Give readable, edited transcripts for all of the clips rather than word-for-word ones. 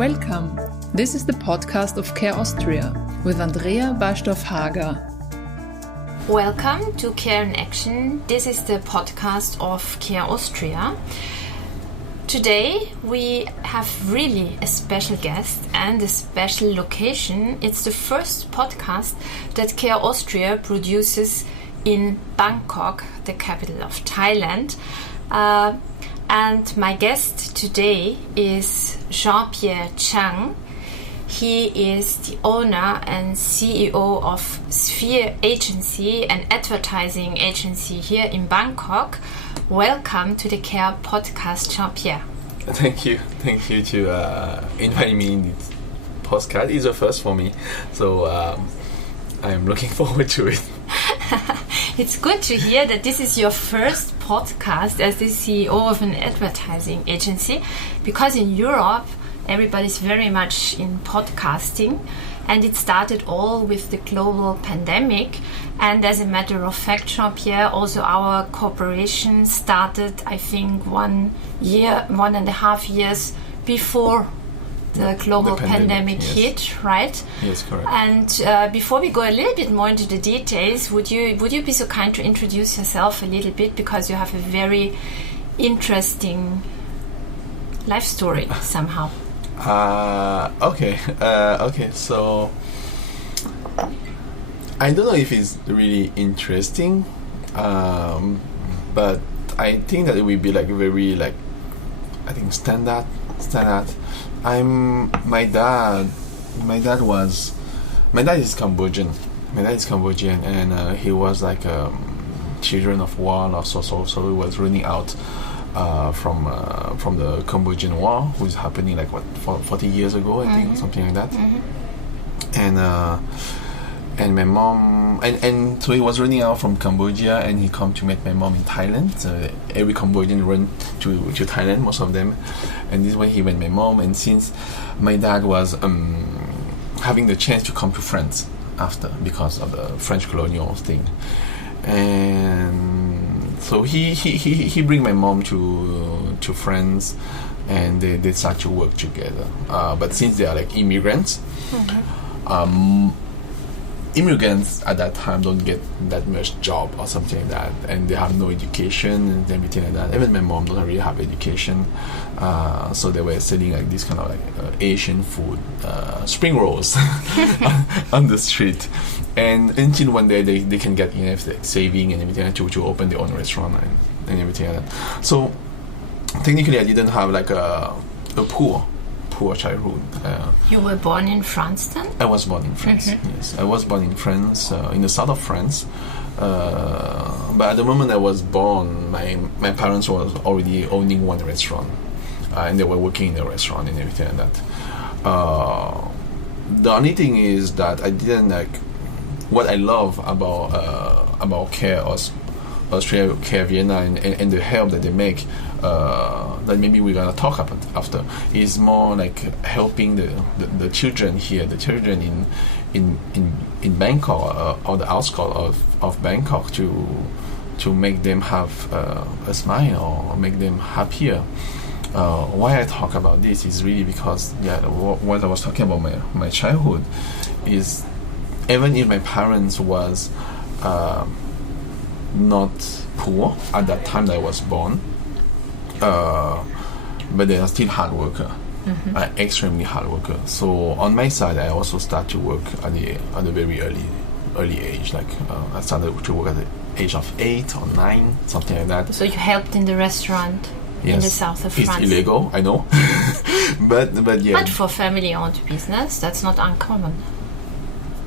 Welcome. This is the podcast of CARE Austria with Andrea Barschdorf-Hager. Welcome to CARE in Action. This is the podcast of CARE Austria. Today we have really a special guest and a special location. It's the first podcast that CARE Austria produces in Bangkok, the capital of Thailand. And my guest today is Jean-pierre Chhang. He is the owner and CEO of Sphere Agency, an advertising agency here in Bangkok. Welcome to the CARE podcast, Jean-pierre. Thank you to invite me in this podcast. It's a first for me, so I'm looking forward to it. It's good to hear that this is your first podcast as the CEO of an advertising agency, because in Europe everybody's very much in podcasting, and it started all with the global pandemic. And as a matter of fact, Jean-pierre, also our cooperation started, I think, 1.5 years before the global pandemic yes. hit, right? Yes, correct. And before we go a little bit more into the details, would you be so kind to introduce yourself a little bit, because you have a very interesting life story somehow. Okay. So I don't know if it's really interesting, but I think that it will be very standard. My dad is Cambodian. And he was children of war, so he was running out from the Cambodian war, which is happening 40 years ago, I think, something like that. And my mom, and so he was running out from Cambodia, and he come to meet my mom in Thailand. So every Cambodian run to Thailand, most of them. And this way he met my mom. And since my dad was having the chance to come to France after, because of the French colonial thing, and so he bring my mom to France, and they start to work together. But since they are immigrants, immigrants at that time don't get that much job or something like that, and they have no education and everything like that. Even my mom doesn't really have education, so they were selling this kind of Asian food, spring rolls on the street, and until one day they can get enough saving and everything to open their own restaurant and everything like that. So technically I didn't have a poor childhood. You were born in France then? I was born in France, yes. I was born in France, in the south of France. But at the moment I was born, my parents was already owning one restaurant. And they were working in the restaurant and everything like that. The only thing is that I didn't what I love about CARE Austria, CARE Vienna, and the help that they make, that maybe we're gonna talk about after, is more helping the children here, the children in Bangkok or the outskirts of Bangkok, to make them have a smile or make them happier. Why I talk about this is really because what I was talking about my childhood is, even if my parents was not poor at that time that I was born, but they are still hard worker, extremely hard worker. So on my side, I also start to work at a very early age. I started to work at the age of 8 or 9, something like that. So you helped in the restaurant. Yes. In the south of France. It's illegal, I know, but yeah. But for family-owned business, that's not uncommon.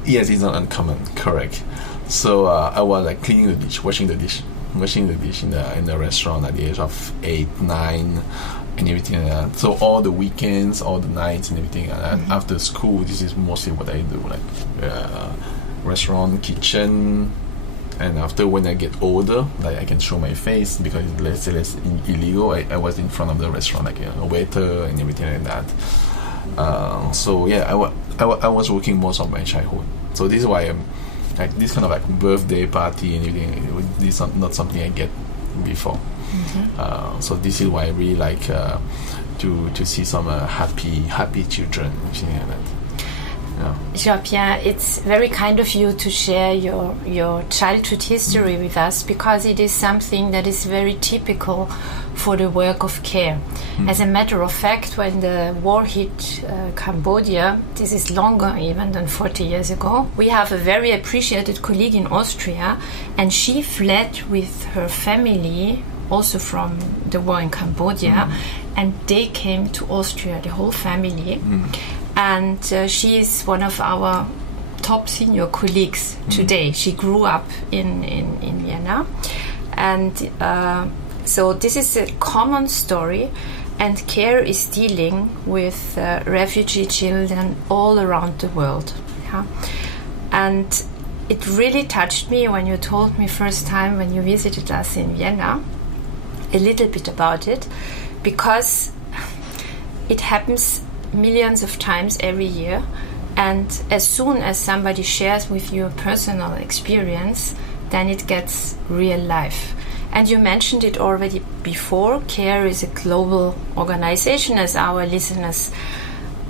Yes, it's not uncommon, correct. So I was cleaning the dish, washing the dish in the restaurant at the age of 8, 9, and everything like that. So all the weekends, all the nights, and everything like that. After school, this is mostly what I do, restaurant, kitchen. And after, when I get older, I can show my face because it's less illegal. I was in front of the restaurant, a waiter and everything like that. So yeah, I was working most of my childhood. So this is why I'm this kind of birthday party and everything. This is not something I get before. So this is why I really like to see some happy children, something like that. Yeah. Jean-Pierre, it's very kind of you to share your childhood history with us, because it is something that is very typical for the work of CARE. As a matter of fact, when the war hit Cambodia, this is longer even than 40 years ago, we have a very appreciated colleague in Austria, and she fled with her family also from the war in Cambodia, and they came to Austria, the whole family. And she is one of our top senior colleagues today. She grew up in Vienna. And so this is a common story. And CARE is dealing with refugee children all around the world. Yeah? And it really touched me when you told me first time when you visited us in Vienna a little bit about it, because it happens millions of times every year, and as soon as somebody shares with you a personal experience, then it gets real life. And you mentioned it already before, CARE is a global organization, as our listeners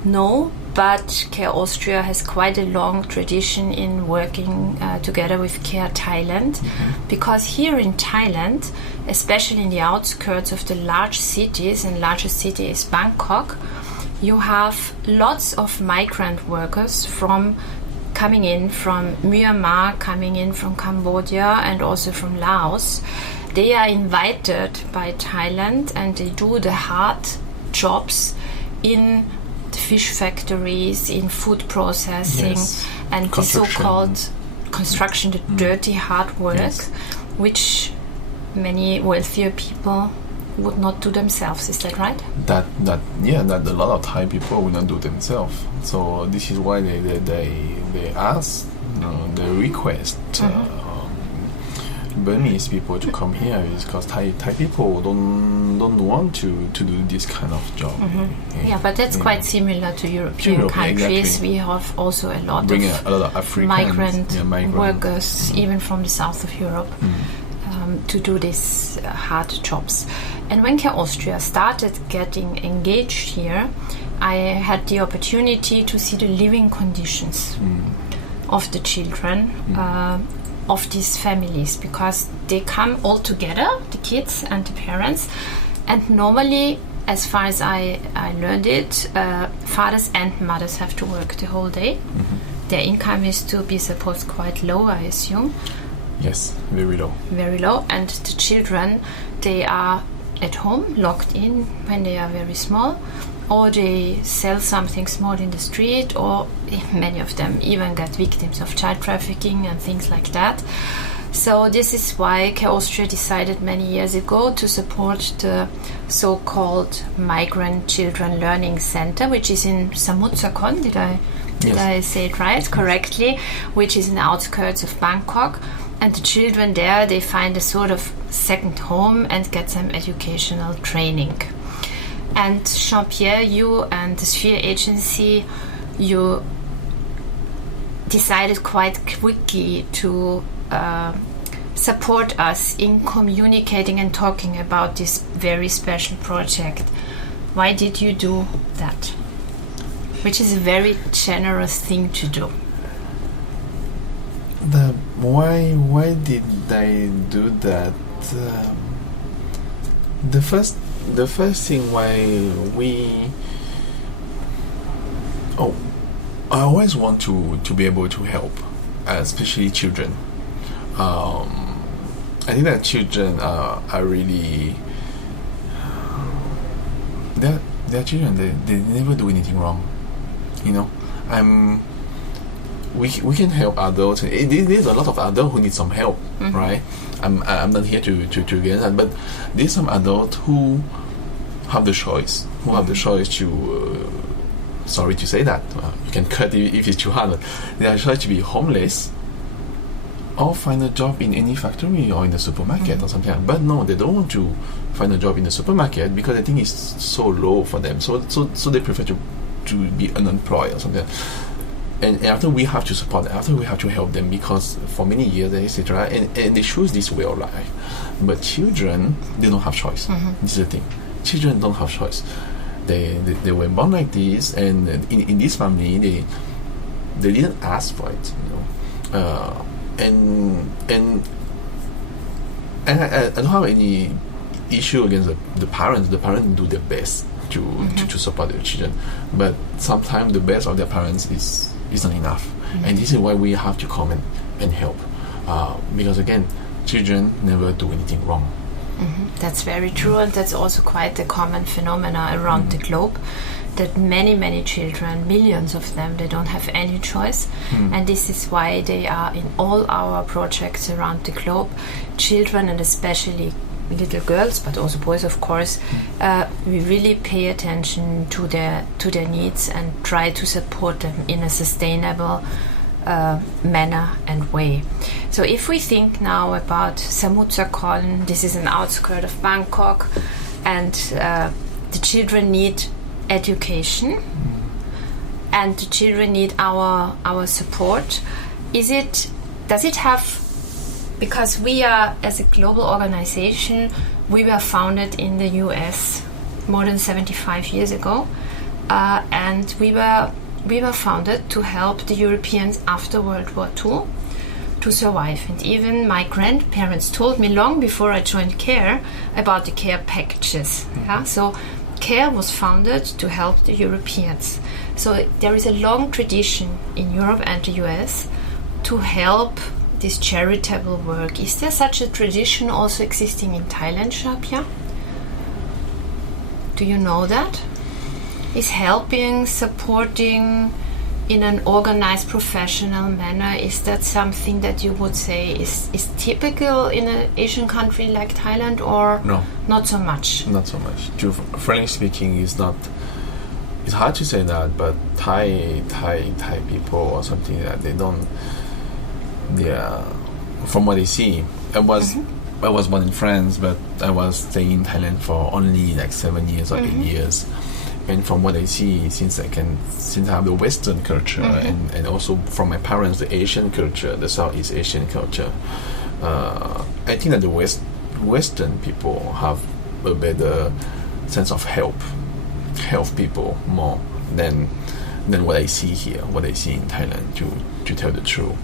know, but CARE Austria has quite a long tradition in working together with CARE Thailand, because here in Thailand, especially in the outskirts of the large cities, and largest city is Bangkok, you have lots of migrant workers coming in from Myanmar, coming in from Cambodia, and also from Laos. They are invited by Thailand, and they do the hard jobs in the fish factories, in food processing, and the so-called construction, the dirty hard work, which many wealthier people would not do themselves. Is that right? That a lot of Thai people will not do themselves. So this is why they ask, they request Burmese people to come here, is because Thai people don't want to do this kind of job. Yeah, but that's quite similar to European countries. Exactly. We have also a lot of Africans, migrant workers, even from the south of Europe, to do these hard jobs. And when CARE Austria started getting engaged here, I had the opportunity to see the living conditions of the children, of these families, because they come all together, the kids and the parents, and normally, as far as I learned it, fathers and mothers have to work the whole day. Their income is to be supposed quite low, I assume. Yes, very low. Very low. And the children, they are at home, locked in when they are very small, or they sell something small in the street, or many of them even get victims of child trafficking and things like that. So this is why CARE Austria decided many years ago to support the so-called Migrant Children Learning Center, which is in Samut Sakhon. Did I say it right, correctly? Which is in the outskirts of Bangkok. And the children there, they find a sort of second home and get some educational training. And Jean-Pierre, you and the Sphere Agency, you decided quite quickly to support us in communicating and talking about this very special project. Why did you do that? Which is a very generous thing to do. Why did they do that? The first thing why I always want to be able to help, especially children. I think that children are really they're children. They never do anything wrong. We can help adults. There's a lot of adults who need some help, right? I'm not here to get that, but there's some adults who have the choice. To sorry to say that, you can cut it if it's too hard. They are choice to be homeless or find a job in any factory or in the supermarket or something. But no, they don't want to find a job in the supermarket because I think it's so low for them. So they prefer to be unemployed or something. And after we have to support them, after we have to help them, because for many years, etc., and they choose this way of life. But children, they don't have choice. This is the thing. Children don't have choice. they were born like this, and in this family they didn't ask for it, and I don't have any issue against the parents. The parents do their best to support their children, but sometimes the best of their parents is not enough, and this is why we have to come and help, because again, children never do anything wrong. That's very true, and that's also quite a common phenomena around the globe, that many children, millions of them, they don't have any choice, and this is why they are in all our projects around the globe. Children, and especially little girls, but also boys, of course, we really pay attention to their needs and try to support them in a sustainable manner and way. So if we think now about Samut Sakhon, this is an outskirt of Bangkok, and the children need education, and the children need our support. Does it have, because we are, as a global organization, we were founded in the US more than 75 years ago, and we were founded to help the Europeans after World War II to survive. And even my grandparents told me long before I joined CARE about the CARE packages. So CARE was founded to help the Europeans. So there is a long tradition in Europe and the US to help this charitable work. Is there such a tradition also existing in Thailand, Jean-pierre? Do you know that? Is helping, supporting in an organized, professional manner, is that something that you would say is typical in an Asian country like Thailand, or No, not so much? not so much. Frankly speaking, it's hard to say that, but Thai people or something that they don't. From what I see, I was born in France, but I was staying in Thailand for only like 7 years or 8 years. And from what I see, since I have the Western culture, and also from my parents, the Asian culture, the Southeast Asian culture, I think that the Western people have a better sense of help people more than what I see here, what I see in Thailand, to tell the truth.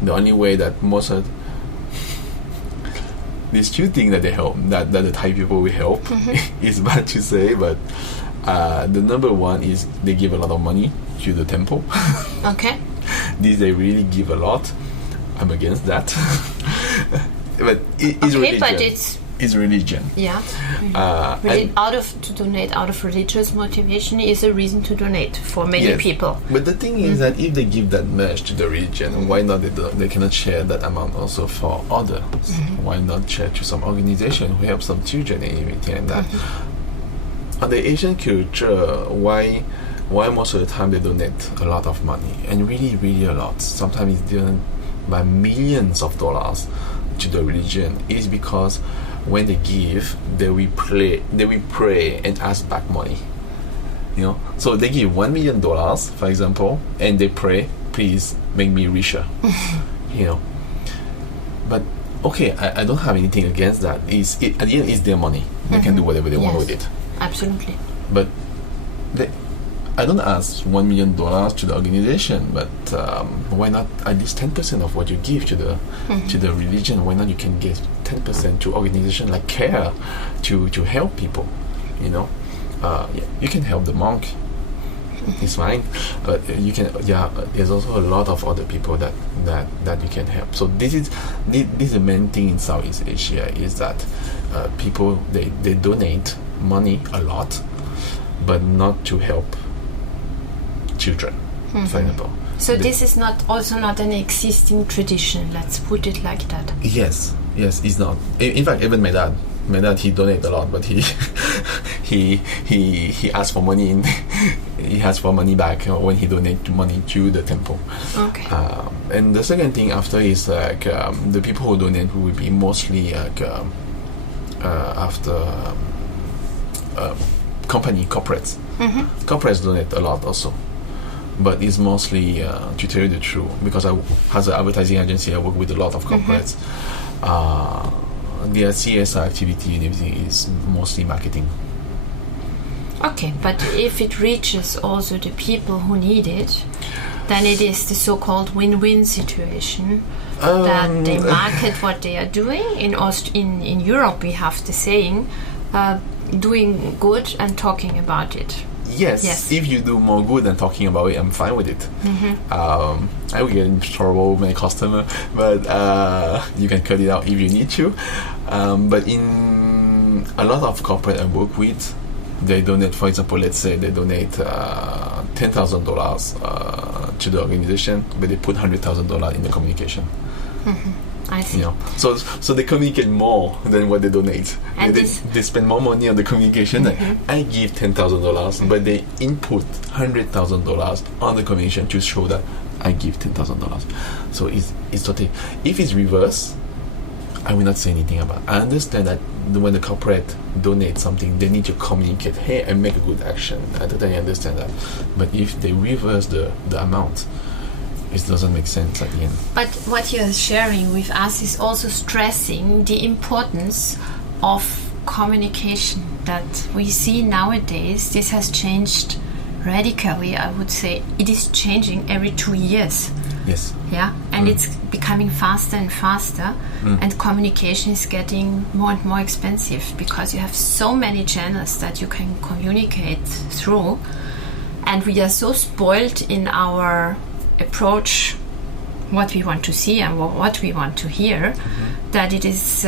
The only way that most of these two things that they help, that the Thai people will help, is bad to say, but the number one is they give a lot of money to the temple. Okay. This they really give a lot. I'm against that. But it's religion. But it's religion. Yeah. To donate out of religious motivation is a reason to donate for many people. But the thing is that if they give that much to the religion, why not they cannot share that amount also for others? Why not share to some organization who help some children and everything like that? On the Asian culture, why most of the time they donate a lot of money, and really a lot, sometimes it's done by millions of dollars to the religion, is because when they give, they will pray and ask back money. So they give $1 million, for example, and they pray, please make me richer. But okay, I don't have anything against that. At the end, it's their money. They can do whatever they want with it. Absolutely. But I don't ask $1 million to the organization, but why not at least 10% of what you give to the religion? Why not you can give 10% to organization like CARE to help people? You can help the monk. It's fine, but you can. There's also a lot of other people that you can help. So this is the main thing in Southeast Asia, is that people they donate money a lot, but not to help children, for example. So this is not an existing tradition. Let's put it like that. Yes, it's not. In fact, even my dad, he donated a lot, but he asked for money. He asked for money back when he donated money to the temple. Okay. And the second thing after is like the people who donate will be mostly like after corporates. Corporates donate a lot also, but it's mostly to tell you the truth, because as an advertising agency, I work with a lot of corporates. Their CSR activity and everything is mostly marketing. Okay, but if it reaches also the people who need it, then it is the so-called win-win situation. That they market what they are doing. In Europe, we have the saying, doing good and talking about it. Yes, if you do more good than talking about it, I'm fine with it. I will get in trouble with my customer, but you can cut it out if you need to. But in a lot of corporate I work with, they donate, for example, let's say they donate $10,000 to the organization, but they put $100,000 in the communication. I see. So they communicate more than what they donate. And they spend more money on the communication. Like, I give $10,000, but they input $100,000 on the communication to show that I give $10,000. So it's totally. If it's reverse, I will not say anything about it. I understand that when the corporate donates something, they need to communicate, hey, I make a good action. I understand that. But if they reverse the amount, it doesn't make sense at the end. But what you're sharing with us is also stressing the importance of communication that we see nowadays. This has changed radically, I would say. It is changing every 2 years. Yes. Yeah, and it's becoming faster and faster, and communication is getting more and more expensive because you have so many channels that you can communicate through, and we are so spoiled in our approach, what we want to see and what we want to hear, that it is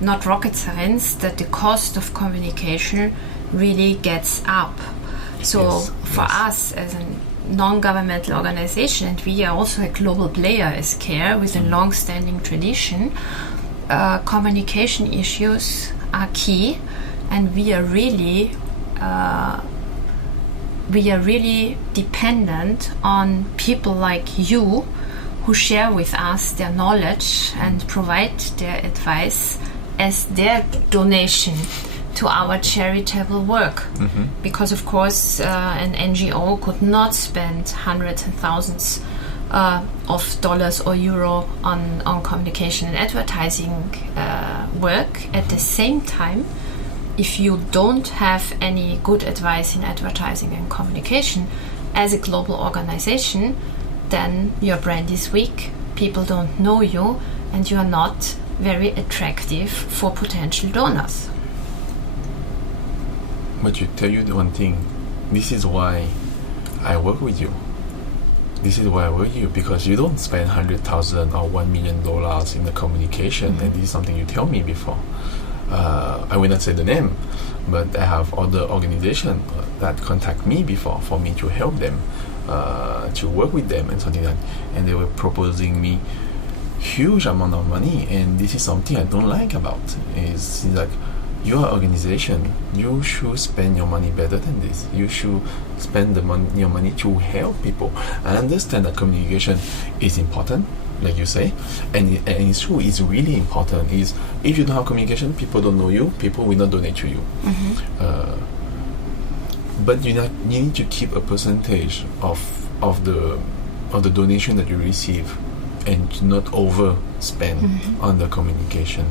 not rocket science that the cost of communication really gets up. So for us as a non-governmental organization, and we are also a global player as CARE with a long-standing tradition, communication issues are key, and we are really dependent on people like you who share with us their knowledge and provide their advice as their donation to our charitable work. Because of course an NGO could not spend hundreds and thousands of dollars or euro on communication and advertising work. At the same time, if you don't have any good advice in advertising and communication as a global organization, then your brand is weak, people don't know you, and you are not very attractive for potential donors. But you tell you the one thing, this is why I work with you. This is why I work with you, because you don't spend $100,000 or $1 million in the communication, and this is something you tell me before. I will not say the name, but I have other organizations that contact me before for me to help them, to work with them and something like that. And they were proposing me huge amount of money, and this is something I don't like about. It's like, your organization, you should spend your money better than this. You should spend your money to help people. I understand that communication is important, like you say, and it's true, it's really important. Is if you don't have communication, people don't know you, people will not donate to you. But you need to keep a percentage of the donation that you receive, and not overspend on the communication.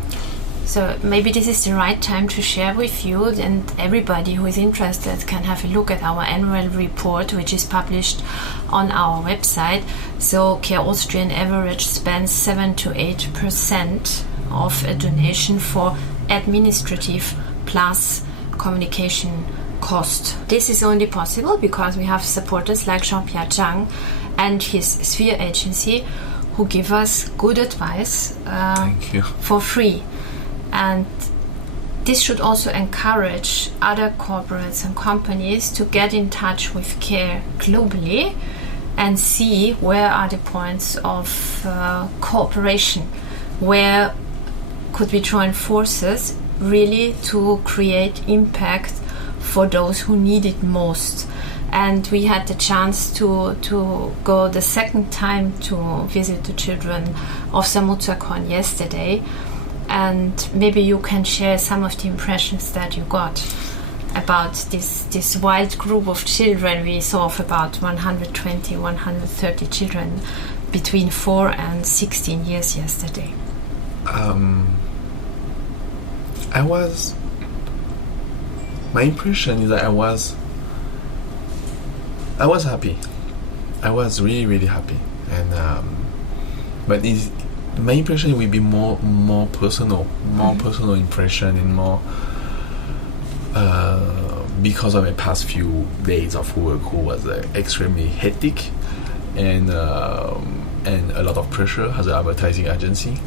So maybe this is the right time to share with you, and everybody who is interested can have a look at our annual report, which is published on our website. So CARE Austria on average spends 7 to 8% of a donation for administrative plus communication cost. This is only possible because we have supporters like Jean-pierre Chhang and his Sphere agency who give us good advice for free. And this should also encourage other corporates and companies to get in touch with CARE globally and see where are the points of cooperation, where could we join forces really to create impact for those who need it most. And we had the chance to go the second time to visit the children of Samutsakorn yesterday. And maybe you can share some of the impressions that you got about this wild group of children. We saw of about 120, 130 children between 4 and 16 years yesterday. I was my impression is that I was happy. I was really, really happy, and but my impression will be more personal, personal impression, and more because of my past few days of work, who was extremely hectic, and a lot of pressure as an advertising agency.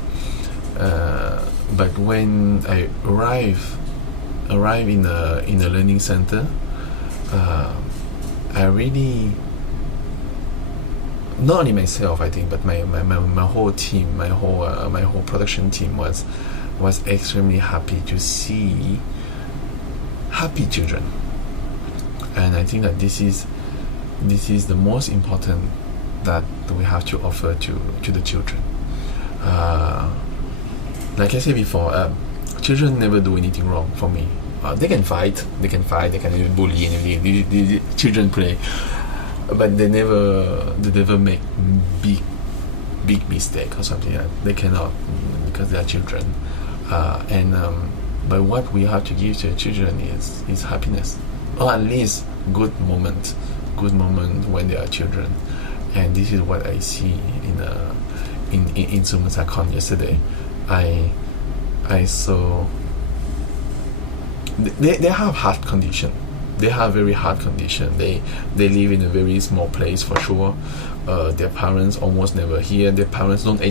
But when I arrive in a learning center, I really, not only myself, I think, but my whole team, my whole production team was extremely happy to see happy children, and I think that this is the most important that we have to offer to the children. Like I said before, children never do anything wrong for me. They can fight, they can even bully, and the children play, but they never make big mistake or something. They cannot, because they are children. But what we have to give to the children is happiness, or at least good moment when they are children. And this is what I see in Sumatakon yesterday. I saw they have hard condition. They have very hard condition. They live in a very small place for sure. Their parents almost never here. Their parents don't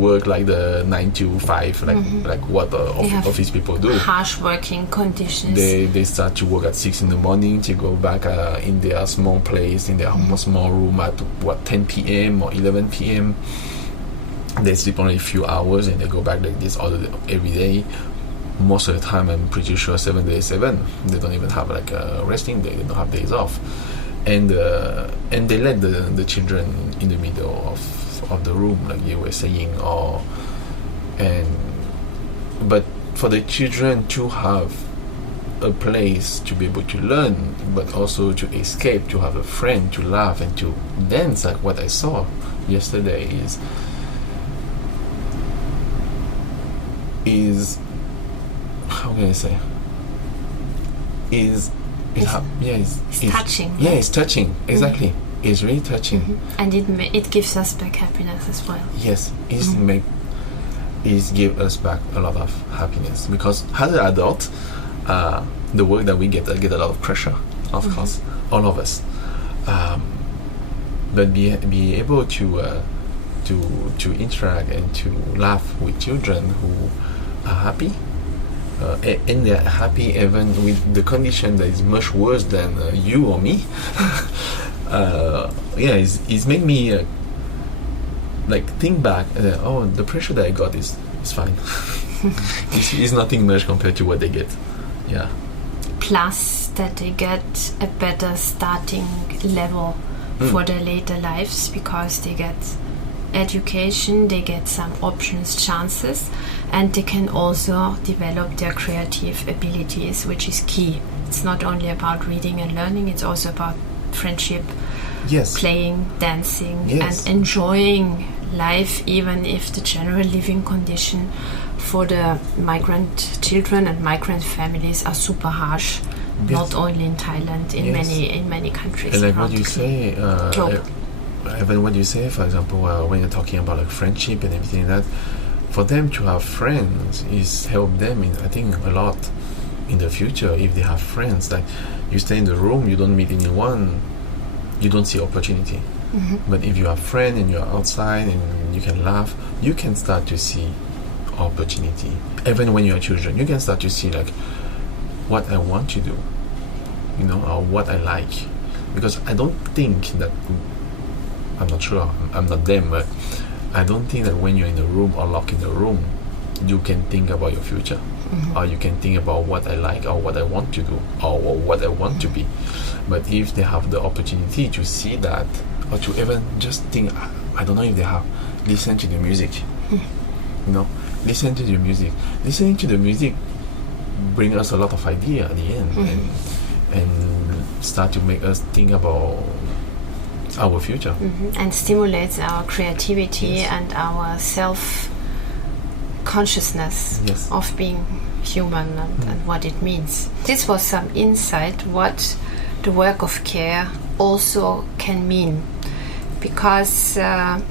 work like the 9 to 5 like what office people do. Harsh working conditions. They start to work at 6 in the morning to go back in their small place, in their small room at 10 p.m. or 11 p.m. They sleep only a few hours and they go back like this every day. Most of the time, I'm pretty sure 7 days 7. They don't even have like a resting day. They don't have days off, and they let the children in the middle of the room, like you were saying, but for the children to have a place to be able to learn, but also to escape, to have a friend, to laugh and to dance, like what I saw yesterday is how can I say? It's touching. Yeah, it's touching. Exactly, it's really touching. And it gives us back happiness as well. Yes, it gives us back a lot of happiness, because as an adult, the work that we get a lot of pressure, of course, all of us. But be able to interact and to laugh with children who are happy. And they're happy even with the condition that is much worse than you or me. It's made me think back. The pressure that I got is fine. It's nothing much compared to what they get. Yeah. Plus that they get a better starting level for their later lives, because they get education, they get some options, chances, and they can also develop their creative abilities, which is key. It's not only about reading and learning, it's also about friendship, playing, dancing, and enjoying life, even if the general living condition for the migrant children and migrant families are super harsh, not only in Thailand, in many countries. And like what you say, even what you say, for example, when you're talking about friendship and everything like that, for them to have friends is help them in, I think, a lot in the future. If they have friends, like you stay in the room, you don't meet anyone, you don't see opportunity. But if you have friends and you're outside and you can laugh, you can start to see opportunity. Even when you're children, you can start to see what I want to do, or what I like. Because I don't think that, I'm not sure, I'm not them, but I don't think that when you're in a room or locked in a room, you can think about your future, or you can think about what I like or what I want to do or what I want to be. But if they have the opportunity to see that, or to even just think, I don't know if they have, listen to the music, listen to the music. Listening to the music bring us a lot of idea at the end, and start to make us think about our future, and stimulates our creativity and our self-consciousness of being human and what it means. This was some insight what the work of CARE also can mean, because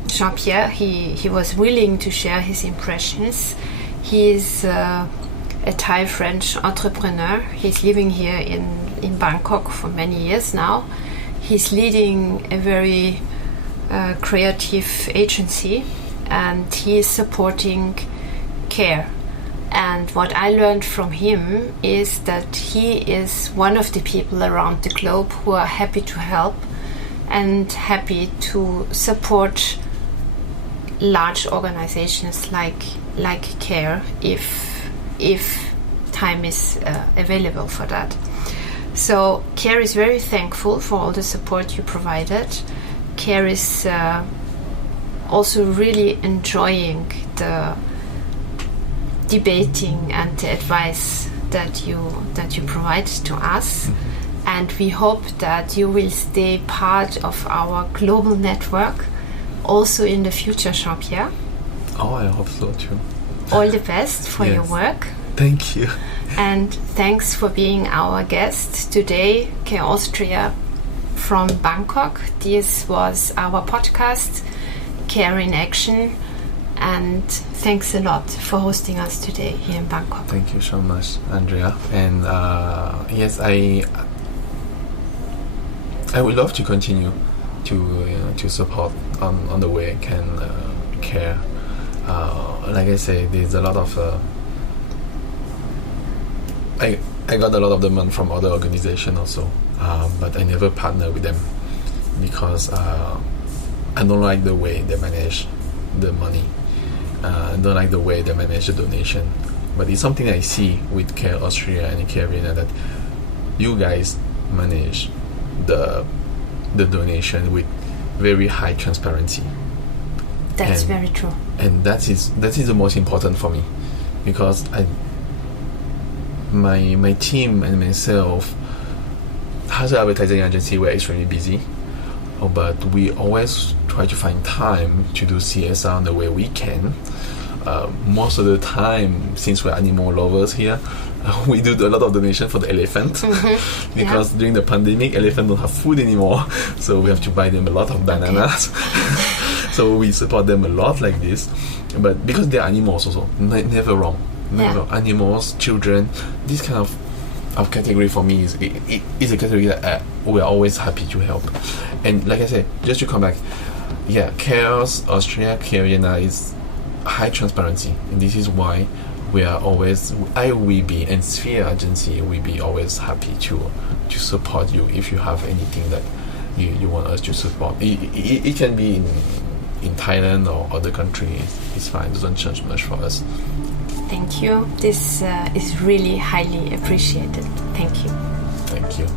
Jean-Pierre, he was willing to share his impressions. He is a Thai-French entrepreneur. He's living here in Bangkok for many years now. He's leading a very creative agency, and he is supporting CARE. And what I learned from him is that he is one of the people around the globe who are happy to help and happy to support large organizations like CARE if time is available for that. So CARE is very thankful for all the support you provided. CARE is also really enjoying the debating and the advice that you provide to us, and we hope that you will stay part of our global network also in the future, Jean-Pierre. Oh, I hope so too. All the best for your work. Thank you. And thanks for being our guest today, CARE Austria from Bangkok. This was our podcast, CARE in Action. And thanks a lot for hosting us today here in Bangkok. Thank you so much, Andrea. And yes, I would love to continue to support on the way I can CARE. Like I say, there's a lot of I got a lot of demand from other organizations also, but I never partner with them because I don't like the way they manage the money. I don't like the way they manage the donation. But it's something I see with CARE Austria and CARE Vienna, that you guys manage the donation with very high transparency. That's very true. And that is the most important for me, because my team and myself, as an advertising agency, we're extremely busy, but we always try to find time to do CSR the way we can. Most of the time, since we're animal lovers here, we do a lot of donation for the elephant, because during the pandemic, elephants don't have food anymore, so we have to buy them a lot of bananas. So we support them a lot like this, but because they're animals also, never wrong. Never. Animals, children, this kind of category for me is a category that we're always happy to help. And like I said, just to come back, CARE Austria, CARE Vienna is high transparency, and this is why we are always, I will be, and Sphere Agency will be always happy to support you if you have anything that you want us to support. It can be in Thailand or other countries, it's fine, it doesn't change much for us. Thank you. This is really highly appreciated. Thank you. Thank you.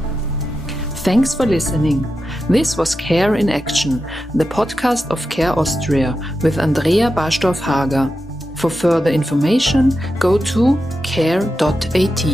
Thanks for listening. This was CARE in Action, the podcast of CARE Austria with Andrea Barschdorf-Hager. For further information, go to care.at.